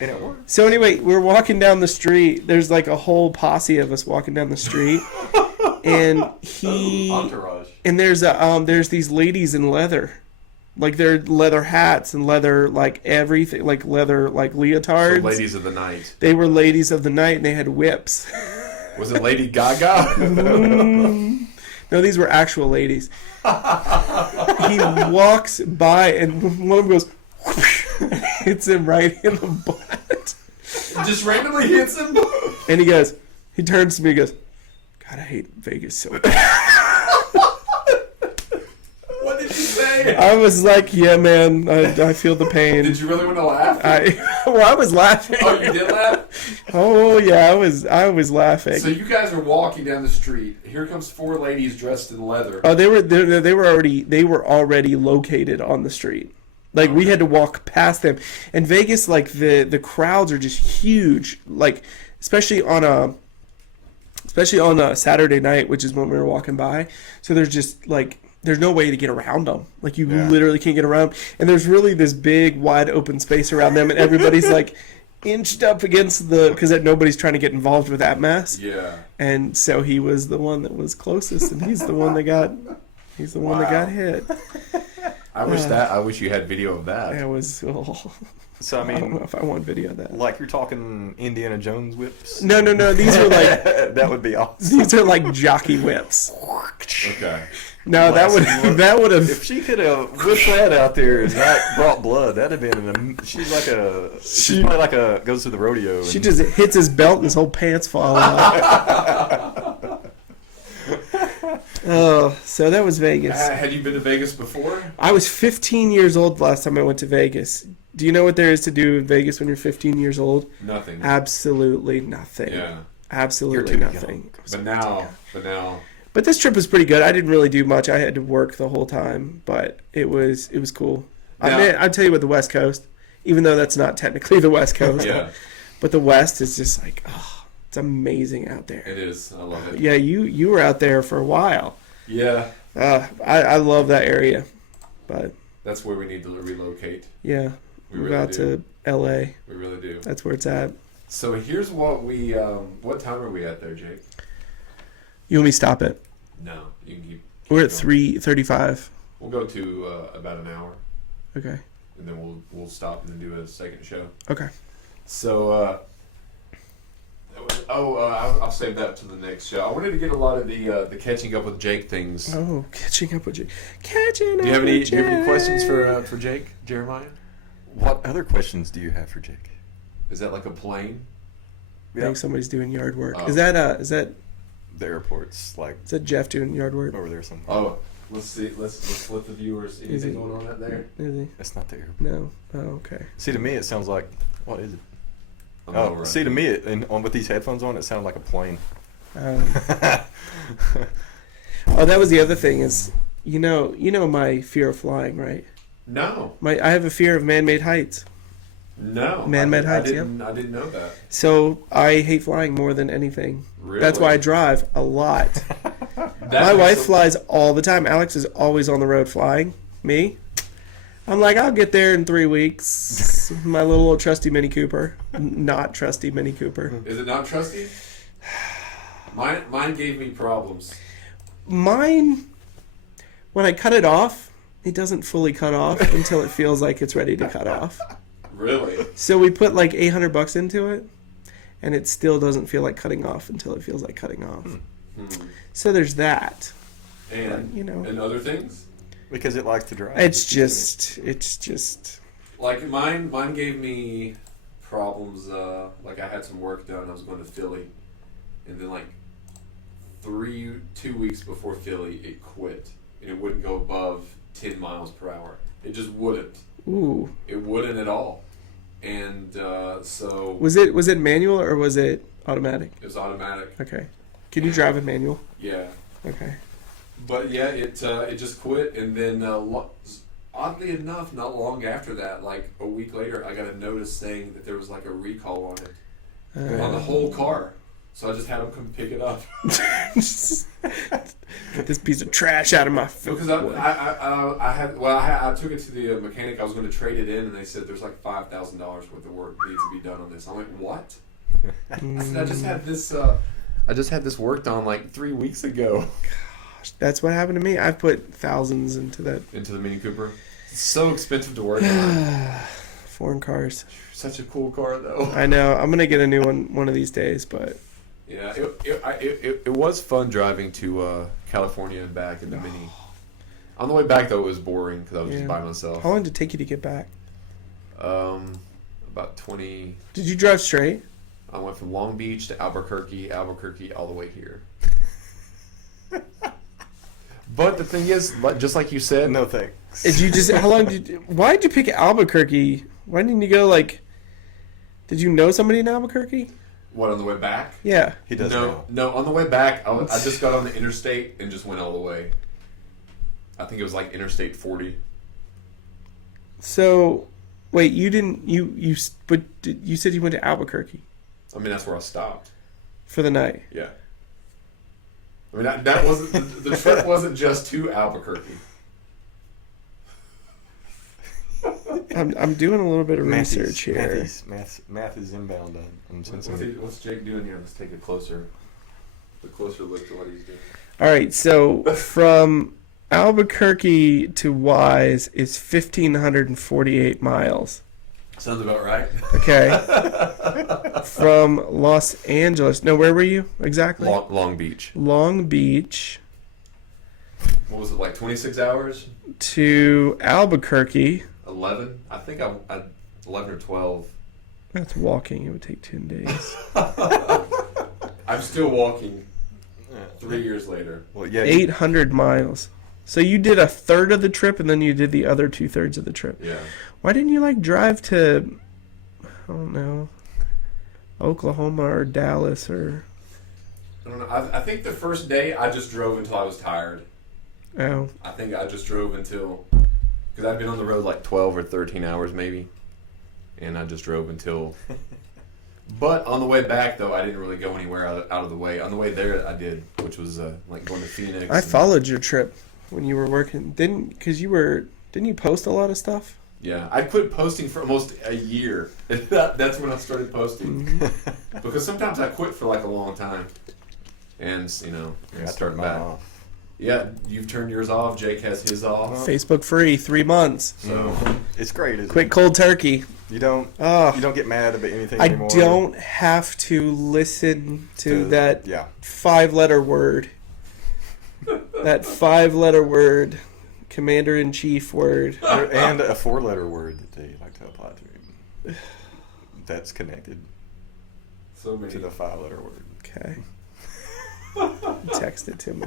And it worked. So anyway, we're walking down the street. There's like a whole posse of us walking down the street, and Entourage. and there's these ladies in leather, like they're leather hats and leather like everything, like leather like leotards. So ladies of the night. They were ladies of the night, and they had whips. Was it Lady Gaga? No, these were actual ladies. He walks by, and one of them goes, and hits him right in the butt. Just randomly hits him. And he turns to me and goes, God, I hate Vegas so bad. What did you say? I was like, yeah, man, I feel the pain. Did you really want to laugh? I was laughing. Oh, you did laugh? Oh, yeah, I was laughing. So you guys are walking down the street. Here comes four ladies dressed in leather. Oh, they were already located on the street. Like, we had to walk past them. And Vegas, like, the crowds are just huge. Like, especially on a Saturday night, which is when we were walking by. So there's just, like, there's no way to get around them. Like, you literally can't get around. And there's really this big, wide open space around them. And everybody's, like, inched up against because nobody's trying to get involved with that mess. Yeah. And so he was the one that was closest. And he's the one that got hit. I wish you had video of that. It was. Oh, So, I I don't know mean, if I want video of that. like you're talking Indiana Jones whips? No. These were like That would be awesome. these are like jockey whips. Okay. No, that would have. If she could have whipped that out there and not brought blood, that'd have been she's probably like goes to the rodeo. She just hits his belt and his whole pants fall off. Oh, so that was Vegas. Had you been to Vegas before? I was 15 years old last time I went to Vegas. Do you know what there is to do in Vegas when you're 15 years old? Nothing. Absolutely nothing. Yeah. Absolutely You're too nothing. But now. But this trip was pretty good. I didn't really do much. I had to work the whole time, but it was cool. Now- I'll tell you what, the West Coast, even though that's not technically the West Coast, Yeah. but the West is just like, oh, it's amazing out there. It is. I love it. Yeah, you were out there for a while. Yeah. I love that area, but That's where we need to relocate. yeah, We we're really about do. to L.A. We really do. That's where it's at. So here's what we. What time are we at there, Jake? You want me to stop it? No, you can keep. We're at going. 3:35. We'll go to about an hour, Okay. and then we'll stop and then do a second show. Okay. So. I'll save that to the next show. I wanted to get a lot of the catching up with Jake things. Oh, catching up with you. Do you have any questions for Jake, Jeremiah? What other questions do you have for Jake? Is that like a plane? I think somebody's doing yard work. Oh. Is that The airport's like Jeff doing yard work? over there somewhere. Oh, let's see. Let's let the viewers. Is Anything it- going on out there? Is he? That's not the airport. No. Oh, okay. See, to me, it sounds like what is it? I'm not Oh, right. see, to me, with these headphones on, it sounded like a plane. Oh, that was the other thing is, you know my fear of flying, right? No, I have a fear of man-made heights. no. Man-made I heights, didn't know that. So I hate flying more than anything. Really? That's why I drive a lot. That My makes wife a- flies all the time. Alex is always on the road flying. Me, I'm like, I'll get there in 3 weeks. My little old trusty Mini Cooper. Not trusty Mini Cooper. Is it not trusty? Mine gave me problems. Mine, when I cut it off, it doesn't fully cut off until it feels like it's ready to cut off. Really? So we put like $800 into it, and it still doesn't feel like cutting off until it feels like cutting off. So there's that. And You know. and other things. Because it likes to drive. It's just. Like mine gave me problems. Like I had some work done. I was going to Philly, and then like 2 weeks before Philly, it quit, and it wouldn't go above 10 miles per hour. It just wouldn't. Ooh. It wouldn't at all. And so Was it manual or was it automatic? it was automatic. Okay. Can you drive a manual? Yeah. Okay. But yeah, it just quit, and then oddly enough, not long after that, like a week later, I got a notice saying that there was like a recall on it, on the whole car. So I just had him come pick it up. Get this piece of trash out of my Because I took it to the mechanic. I was going to trade it in, and they said there's like $5,000 worth of work needs to be done on this. I went, what? I said, I just had this. I just had this worked on like 3 weeks ago. Gosh, that's what happened to me. I've put thousands into that. Into the Mini Cooper. It's so expensive to work on. Foreign cars. Such a cool car, though. I know. I'm gonna get a new one of these days, but Yeah, it was fun driving to California and back in the Mini. On the way back, though, it was boring because I was just by myself. How long did it take you to get back? About 20. Did you drive straight? I went from Long Beach to Albuquerque, all the way here. But the thing is, just like you said, No thanks. Did you just? How long did? Why did you pick Albuquerque? Why didn't you go like? Did you know somebody in Albuquerque? What, on the way back? Yeah. He does now. No, on the way back, I just got on the interstate and just went all the way. I think it was like Interstate 40. So, wait, you didn't but you said you went to Albuquerque I mean, that's where I stopped. for the night. Yeah. I mean, that wasn't the trip wasn't just to Albuquerque. I'm doing a little bit of Matthew's- research here. Math is inbound on Cincinnati. What's Jake doing here? Let's take a closer look to what he's doing. All right, so from Albuquerque to Wise is 1,548 miles. Sounds about right. Okay. From Los Angeles. No, where were you exactly? Long Beach. Long Beach What was it, like 26 hours? to Albuquerque. 11? I think I 11 or 12. That's walking. It would take 10 days. I'm still walking 3 years later. Well, yeah. 800 miles. So you did a third of the trip, and then you did the other 2/3 of the trip. Yeah. Why didn't you drive to, I don't know, Oklahoma or Dallas or? I don't know. I think the first day I just drove until I was tired. Oh, I think I just drove until, because I'd been on the road like 12 or 13 hours maybe, and I just drove until. But on the way back though, I didn't really go anywhere out of the way. On the way there, I did, which was like going to Phoenix. I followed your trip when you were working. Didn't you post a lot of stuff? Yeah, I quit posting for almost a year. That's when I started posting. Because sometimes I quit for like a long time, and I start turned mine back. off. Yeah, you've turned yours off. Jake has his off. Facebook free, 3 months. So It's great. Isn't Quick it? cold turkey. You don't. Oh, You don't get mad about anything I anymore. don't have to listen to that Yeah. 5-letter word. That 5-letter word. Commander-in-chief word. And a 4-letter word that they like to apply to. That's connected so many. to the 5-letter word. Okay. Text it to me.